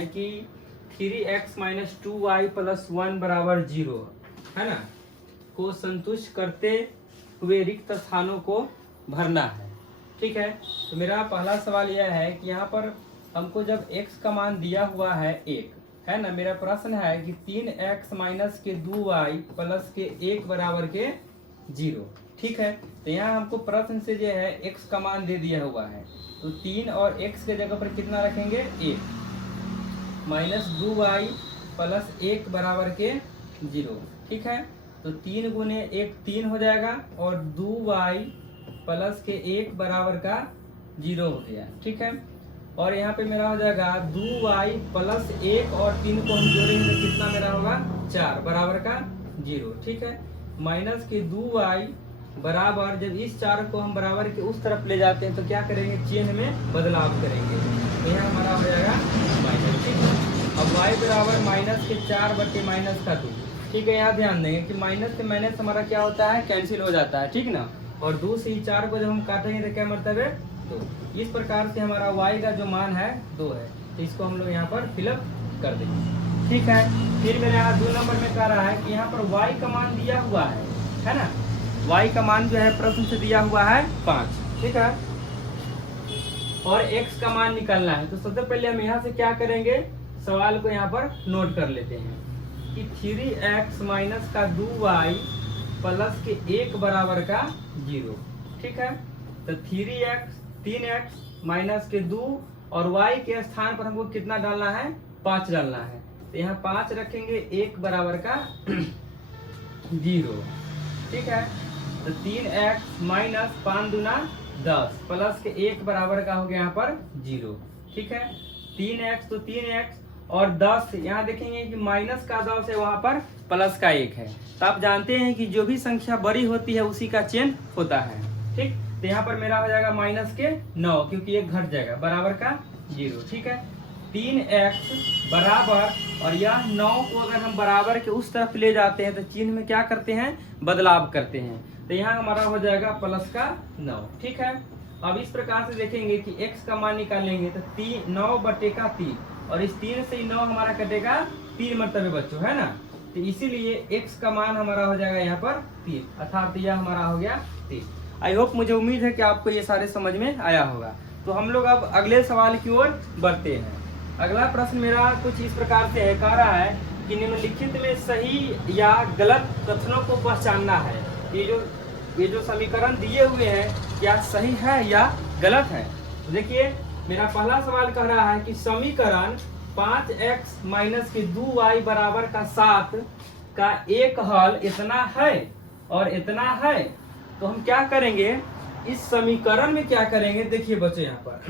हैं कि 3x minus 2y plus 1 बराबर 0 है ना, को संतुष्ट करते हुए रिक्त स्थानों को भरना है। ठीक है, तो मेरा पहला सवाल यह है कि यहाँ पर हमको जब x का मान दिया हुआ है 1 है ना, मेरा प्रश्न है कि 3x माइनस के 2y प्लस के 1 बराबर के 0। ठीक है, तो यहाँ हमको प्रश्न से जो है x का मान दे दिया हुआ है, तो 3 और x के जगह पर कितना रखेंगे 1 माइनस 2y प्लस 1 बराबर के 0। ठीक है, तो 3 गुने 1 3 हो जाएगा और 2y प्लस के 1 बराबर का 0 हो गया। ठीक है, और यहाँ पे मेरा हो जाएगा 2y प्लस 1 और 3 को हम जोड़ेंगे तो कितना मेरा होगा 4 बराबर का 0। ठीक है, माइनस के 2y बराबर, जब इस 4 को हम बराबर के उस तरफ ले जाते हैं तो क्या करेंगे, चिन्ह में बदलाव करेंगे, तो यहाँ हमारा हो जाएगा माइनस। ठीक है, अब y बराबर माइनस के 4 बटे माइनस का 2। ठीक है, यहाँ ध्यान देंगे कि माइनस से माइनस हमारा क्या होता है, कैंसिल हो जाता है। ठीक ना, और 2 से 4 को जब हम काटेंगे तो क्या मतलब है 2। इस प्रकार से हमारा y का जो मान है 2 है, तो इसको हम लोग यहाँ पर फिलअप कर देंगे। ठीक है, फिर मेरे यहाँ 2 नंबर में कह रहा है कि यहाँ पर y का मान दिया हुआ है ना, y का मान जो है प्रश्न से दिया हुआ है 5। ठीक है, और x का मान निकालना है, तो सबसे पहले हम यहाँ से क्या करेंगे, सवाल को यहाँ पर नोट कर लेते हैं कि 3x माइनस का 2y प्लस के 1 बराबर का 0। ठीक है, तो 3x माइनस के 2 और y के स्थान पर हमको कितना डालना है, 5 डालना है, तो यहाँ 5 रखेंगे 1 बराबर का 0। ठीक है, तो 3x माइनस 5 दूना 10 प्लस के 1 बराबर का हो गया यहाँ पर 0। ठीक है, 3x तो 3x और 10 यहाँ देखेंगे कि माइनस का 10 है, वहां पर प्लस का 1 है, तो आप जानते हैं कि जो भी संख्या बड़ी होती है उसी का चिन्ह होता है। ठीक, तो यहाँ पर मेरा हो जाएगा माइनस के 9 क्योंकि 1 घट जाएगा बराबर का 0। ठीक है, 3x बराबर, और यह 9 को अगर हम बराबर के उस तरफ ले जाते हैं तो चिन्ह में क्या करते हैं, बदलाव करते हैं, तो यहाँ हमारा हो जाएगा प्लस का 9। ठीक है, अब इस प्रकार से देखेंगे कि x का मान निकालेंगे तो 9 बटे का 3, और इस 3 से 9 हमारा कटेगा 3 मरतबे बच्चों, है ना, तो इसीलिए x का मान हमारा हो जाएगा यहाँ पर 3, अर्थात यह हमारा हो गया 3। आई होप, मुझे उम्मीद है कि आपको ये सारे समझ में आया होगा। तो हम लोग अब अगले सवाल की ओर बढ़ते हैं। अगला प्रश्न मेरा कुछ इस प्रकार से है, कह रहा है कि निम्नलिखित में सही या गलत कथनों को पहचानना है। ये जो समीकरण दिए हुए हैं क्या सही है या गलत है। तो देखिए, मेरा पहला सवाल कह रहा है कि समीकरण 5x माइनस के 2y बराबर का 7 का एक हल इतना है और इतना है, तो हम क्या करेंगे, इस समीकरण में क्या करेंगे, देखिए बच्चों यहाँ पर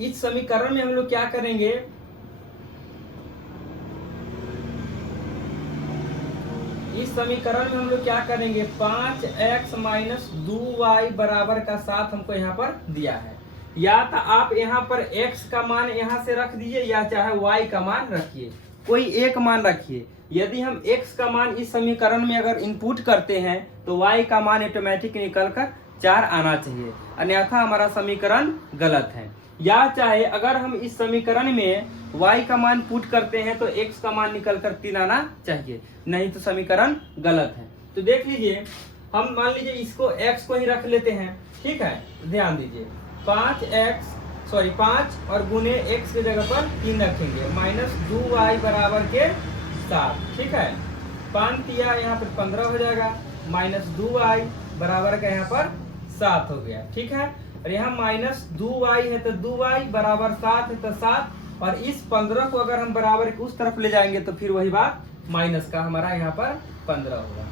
इस समीकरण में हम लोग क्या करेंगे, इस समीकरण में हम लोग क्या करेंगे, 5x माइनस 2y बराबर का 7 हमको यहाँ पर दिया है, या तो आप यहाँ पर x का मान यहाँ से रख दीजिए या चाहे y का मान रखिए, कोई एक मान रखिए। यदि हम x का मान इस समीकरण में अगर इनपुट करते हैं तो y का मान ऑटोमेटिक निकल कर 4 आना चाहिए, अन्यथा हमारा समीकरण गलत है। या चाहे अगर हम इस समीकरण में y का मान पुट करते हैं तो x का मान निकल कर 3 आना चाहिए, नहीं तो समीकरण गलत है। तो देख लीजिए, हम मान लीजिए इसको x को ही रख लेते हैं। ठीक है, ध्यान दीजिए, 5 और गुने x की जगह पर 3 रखेंगे, माइनस 2y बराबर के 7। ठीक है, 5 तिया यहाँ पर 15 हो जाएगा, माइनस 2y बराबर का यहाँ पर 7 हो गया। ठीक है, और यहाँ माइनस 2y है तो 2y बराबर 7 है तो 7, और इस 15 को अगर हम बराबर के उस तरफ ले जाएंगे तो फिर वही बात माइनस का हमारा यहाँ पर 15 होगा।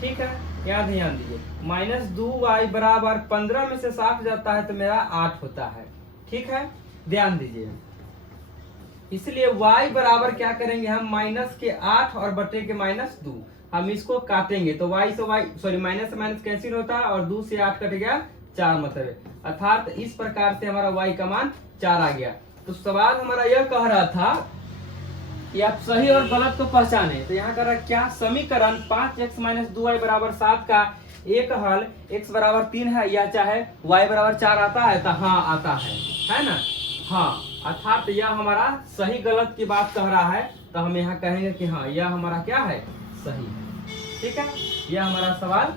ठीक है, यहाँ ध्यान दीजिए, माइनस 2y बराबर 15 में से 7 जाता है तो मेरा 8 होता है। ठीक है, ध्यान दीजिए, इसलिए y बराबर क्या करेंगे हम, माइनस के 8 और बटे के माइनस 2, हम इसको काटेंगे तो माइनस से माइनस कैंसिल होता है और 2 से 8 कट गया 4 मतलब, अर्थात इस प्रकार से हमारा y का मान 4 आ गया। तो सवाल हमारा यह कह रहा था कि आप सही और गलत को पहचाने, तो यहाँ कह रहा क्या समीकरण 5x माइनस 2y बराबर 7 का एक हल x बराबर 3 है या चाहे y बराबर 4 आता है, तो हाँ आता है ना। हाँ, अर्थात यह हमारा सही गलत की बात कह रहा है, तो हम यहाँ कहेंगे कि हाँ यह हमारा क्या है, सही है। ठीक है, यह हमारा सवाल